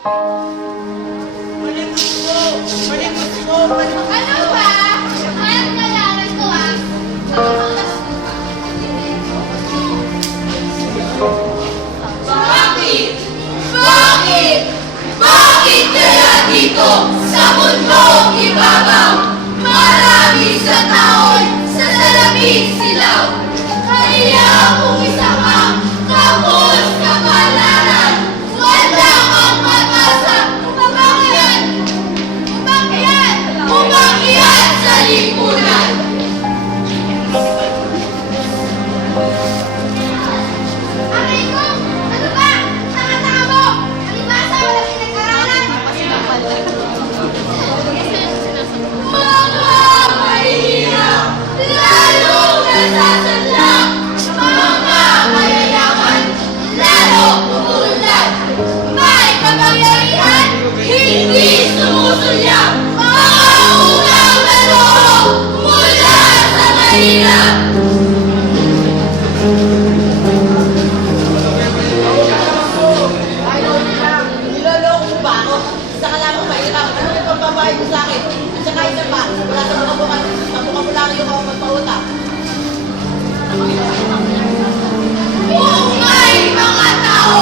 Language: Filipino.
Ano ba? Mayroon kailangan ko ah. Bakit? Bakit? Bakit kaya dito sa mundong ibabaw? Marami sa tao'y sa salamin silaw. Kaya kung isa kang kapos kapalaran, wala kang matasa. Umakyat! Umakyat! Umakyat sa lipunan! Aray ko! Ano ba? Tanga-tanga mo! Alibasa, wala pinag-aralan! Mga mahihirap, lalong nasasadlak! Mga mayayaman, lalong umuunlad! May kapangyarihan, hindi sumusulyak! Mga utang na loob mula sa mahirap! Niloloko mo ba ako? Isa ka lamang mahirap. Ano yung pagbabayad mo sa akin? At saka isa pa, wala sa mga bukan. Nabuka mo lang yung ako magpautang. Kung may mga tao